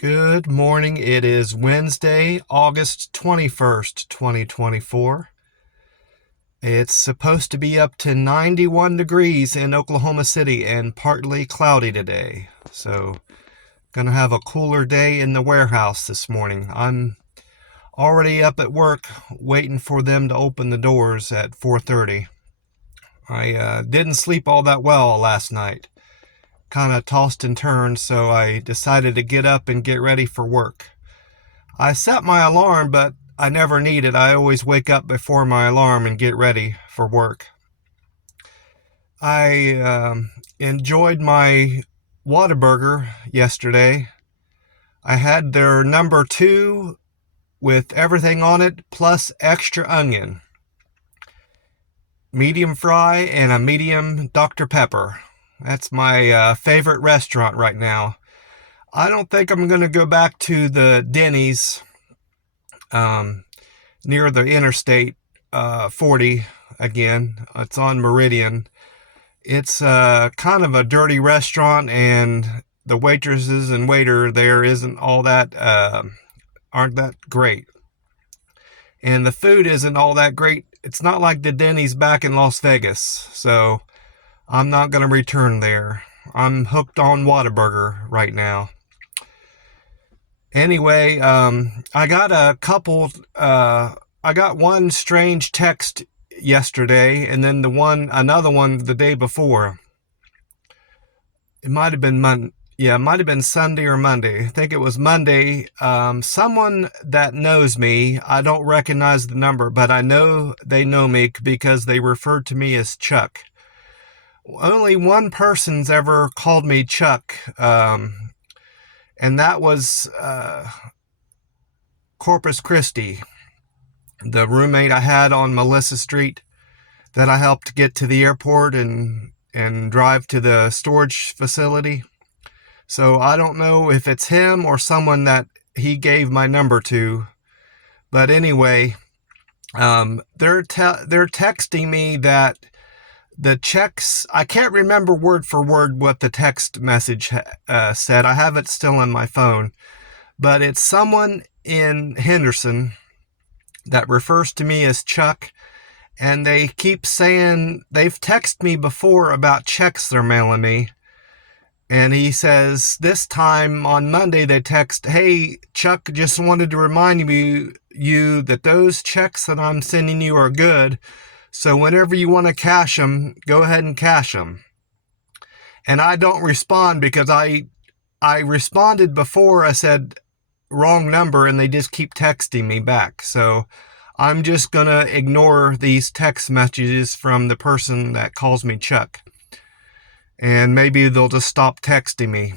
Good morning. It is Wednesday, August 21st, 2024. It's supposed to be up to 91 degrees in Oklahoma City and partly cloudy today. So, gonna have a cooler day in the warehouse this morning. I'm already up at work waiting for them to open the doors at 4:30. I didn't sleep all that well last night. Kind of tossed and turned, so I decided to get up and get ready for work. I set my alarm, but I never need it. I always wake up before my alarm and get ready for work. I enjoyed my Whataburger yesterday. I had their number 2 with everything on it, plus extra onion. Medium fry and a medium Dr. Pepper. That's my favorite restaurant right now. I don't think I'm going to go back to the Denny's near the Interstate 40 again. It's on Meridian. It's kind of a dirty restaurant, and the waitresses and waiter there aren't that great. And the food isn't all that great. It's not like the Denny's back in Las Vegas, so I'm not going to return there. I'm hooked on Whataburger right now. Anyway, I got one strange text yesterday, and then another one the day before. It might have been Sunday or Monday. I think it was Monday. Someone that knows me, I don't recognize the number, but I know they know me because they referred to me as Chuck. Only one person's ever called me Chuck, and that was Corpus Christi, the roommate I had on Melissa Street that I helped get to the airport and drive to the storage facility. So I don't know if it's him or someone that he gave my number to. But anyway, they're texting me that the checks, I can't remember word for word what the text message said. I have it still on my phone. But it's someone in Henderson that refers to me as Chuck. And they keep saying, they've texted me before about checks they're mailing me. And he says, this time on Monday, they text, "Hey, Chuck, just wanted to remind you that those checks that I'm sending you are good. So whenever you want to cash them, go ahead and cash them." And I don't respond because I responded before. I said, wrong number, and they just keep texting me back. So I'm just going to ignore these text messages from the person that calls me Chuck. And maybe they'll just stop texting me.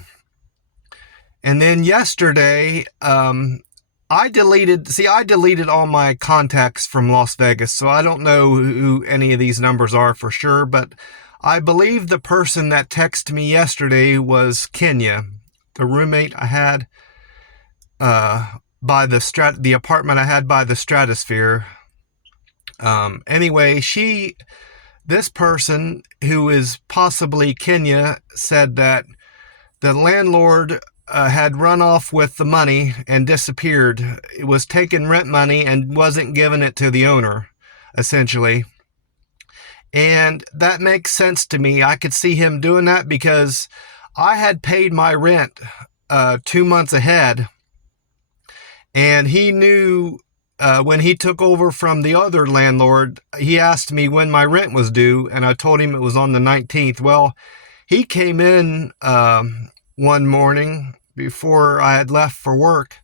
And then yesterday, I deleted all my contacts from Las Vegas, so I don't know who any of these numbers are for sure, but I believe the person that texted me yesterday was Kenya, the roommate I had by the apartment I had by the Stratosphere. Anyway, this person, who is possibly Kenya, said that the landlord had run off with the money and disappeared. It was taking rent money and wasn't giving it to the owner, essentially. And that makes sense to me. I could see him doing that because I had paid my rent 2 months ahead. And he knew when he took over from the other landlord, he asked me when my rent was due, and I told him it was on the 19th. Well, he came in one morning before I had left for work.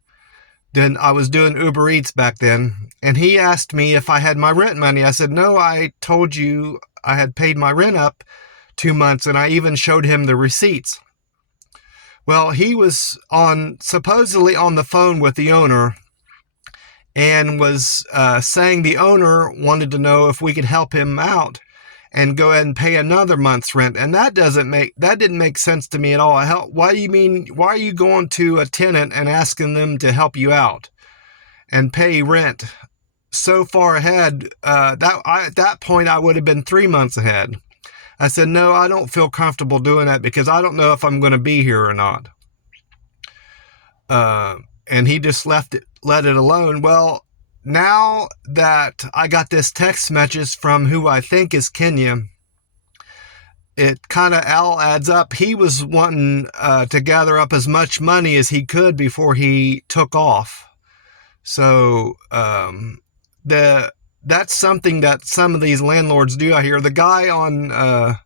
Then I was doing Uber Eats back then, and he asked me if I had my rent money. I said, no, I told you I had paid my rent up 2 months, and I even showed him the receipts. Well, he was supposedly on the phone with the owner and was saying the owner wanted to know if we could help him out and go ahead and pay another month's rent. And that didn't make sense to me at all. Why are you going to a tenant and asking them to help you out and pay rent so far ahead? At that point, I would have been 3 months ahead. I said, no, I don't feel comfortable doing that because I don't know if I'm going to be here or not. and he just let it alone. Well, now that I got this text message from who I think is Kenya, it kind of all adds up. He was wanting to gather up as much money as he could before he took off. So that's something that some of these landlords do out here. The guy on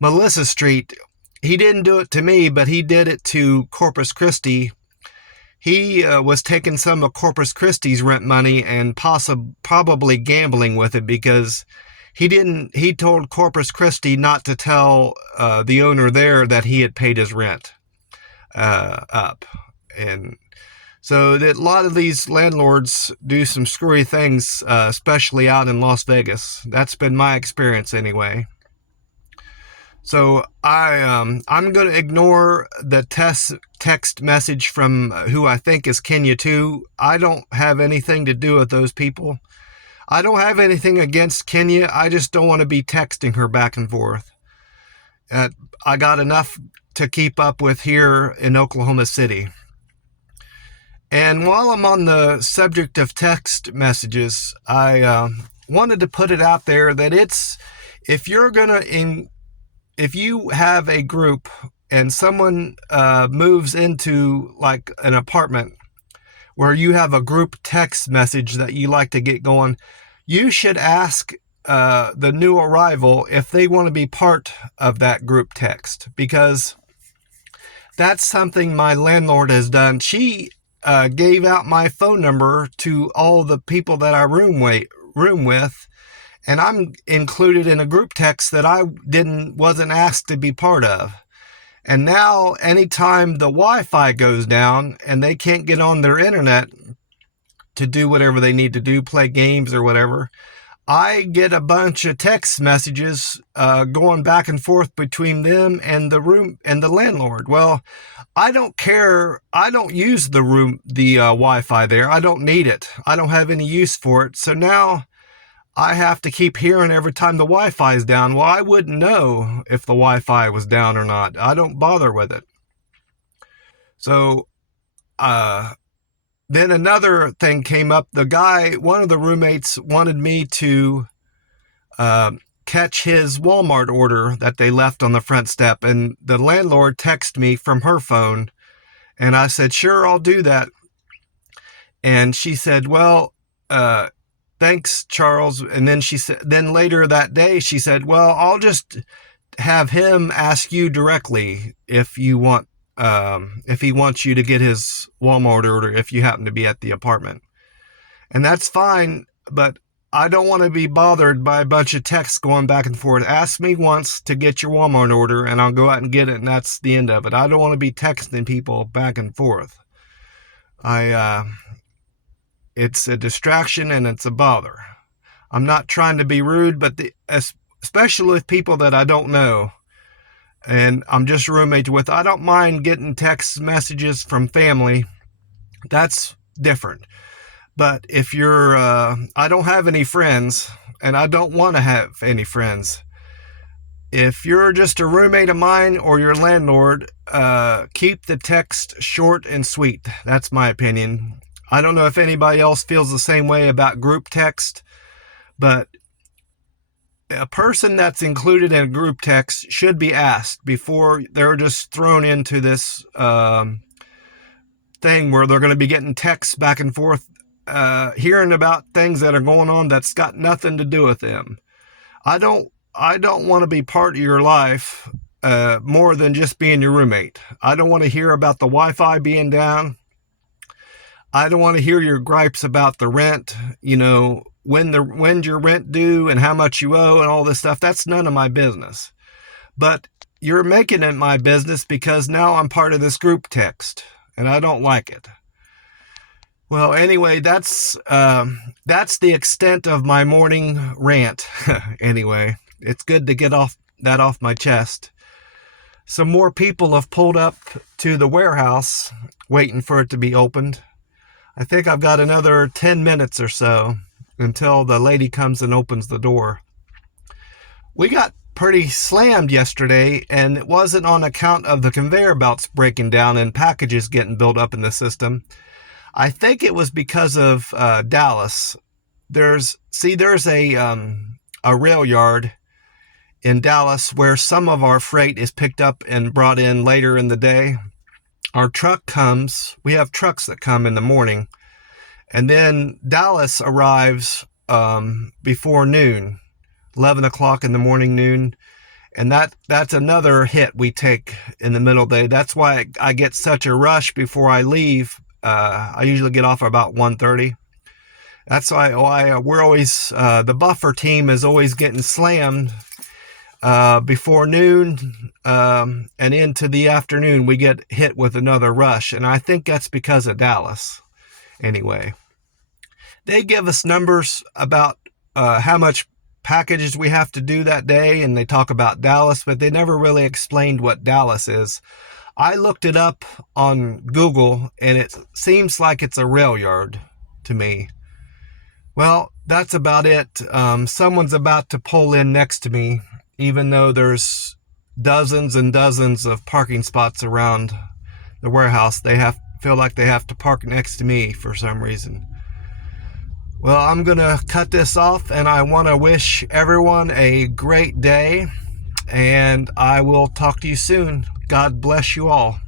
Melissa Street, he didn't do it to me, but he did it to Corpus Christi. He was taking some of Corpus Christi's rent money and probably gambling with it, because he told Corpus Christi not to tell the owner there that he had paid his rent up. And so a lot of these landlords do some screwy things, especially out in Las Vegas. That's been my experience anyway. So I'm going to ignore the text message from who I think is Kenya too. I don't have anything to do with those people. I don't have anything against Kenya. I just don't want to be texting her back and forth. I got enough to keep up with here in Oklahoma City. And while I'm on the subject of text messages, I wanted to put it out there that if you have a group and someone moves into like an apartment where you have a group text message that you like to get going, you should ask the new arrival if they want to be part of that group text, because that's something my landlord has done. She gave out my phone number to all the people that I room with, and I'm included in a group text that I wasn't asked to be part of. And now anytime the Wi-Fi goes down and they can't get on their internet to do whatever they need to do, play games or whatever, I get a bunch of text messages going back and forth between them and the landlord. Well, I don't care. I don't use the Wi-Fi there. I don't need it. I don't have any use for it. So now I have to keep hearing every time the Wi-Fi is down. Well, I wouldn't know if the Wi-Fi was down or not. I don't bother with it. So, then another thing came up. One of the roommates wanted me to catch his Walmart order that they left on the front step. And the landlord texted me from her phone. And I said, sure, I'll do that. And she said, well, thanks, Charles. And then later that day, she said, well, I'll just have him ask you directly if he wants you to get his Walmart order if you happen to be at the apartment. And that's fine, but I don't want to be bothered by a bunch of texts going back and forth. Ask me once to get your Walmart order and I'll go out and get it, and that's the end of it. I don't want to be texting people back and forth. It's a distraction and it's a bother. I'm not trying to be rude, but especially with people that I don't know and I'm just a roommate with, I don't mind getting text messages from family. That's different. But if I don't have any friends, and I don't want to have any friends. If you're just a roommate of mine or your landlord, keep the text short and sweet. That's my opinion. I don't know if anybody else feels the same way about group text, but a person that's included in a group text should be asked before they're just thrown into this thing where they're going to be getting texts back and forth, hearing about things that are going on that's got nothing to do with them. I don't want to be part of your life more than just being your roommate. I don't want to hear about the Wi-Fi being down. I don't want to hear your gripes about the rent, when's your rent due and how much you owe and all this stuff. That's none of my business. But you're making it my business because now I'm part of this group text and I don't like it. Well, anyway, that's the extent of my morning rant. Anyway, it's good to get that off my chest. Some more people have pulled up to the warehouse waiting for it to be opened. I think I've got another 10 minutes or so until the lady comes and opens the door. We got pretty slammed yesterday, and it wasn't on account of the conveyor belts breaking down and packages getting built up in the system. I think it was because of Dallas. There's a rail yard in Dallas where some of our freight is picked up and brought in later in the day. Our truck comes, we have trucks that come in the morning, and then Dallas arrives before noon, 11 o'clock in the morning, noon. And that's another hit we take in the middle of the day. That's why I get such a rush before I leave. I usually get off about 1:30. That's why we're always, the buffer team is always getting slammed before noon, and into the afternoon we get hit with another rush. And I think that's because of Dallas. Anyway, they give us numbers about how much packages we have to do that day, and they talk about Dallas, but they never really explained what Dallas is. I looked it up on Google, and it seems like it's a rail yard to me. Well, that's about it. Someone's about to pull in next to me, even though there's dozens and dozens of parking spots around the warehouse. They feel like they have to park next to me for some reason. Well, I'm going to cut this off, and I want to wish everyone a great day, and I will talk to you soon. God bless you all.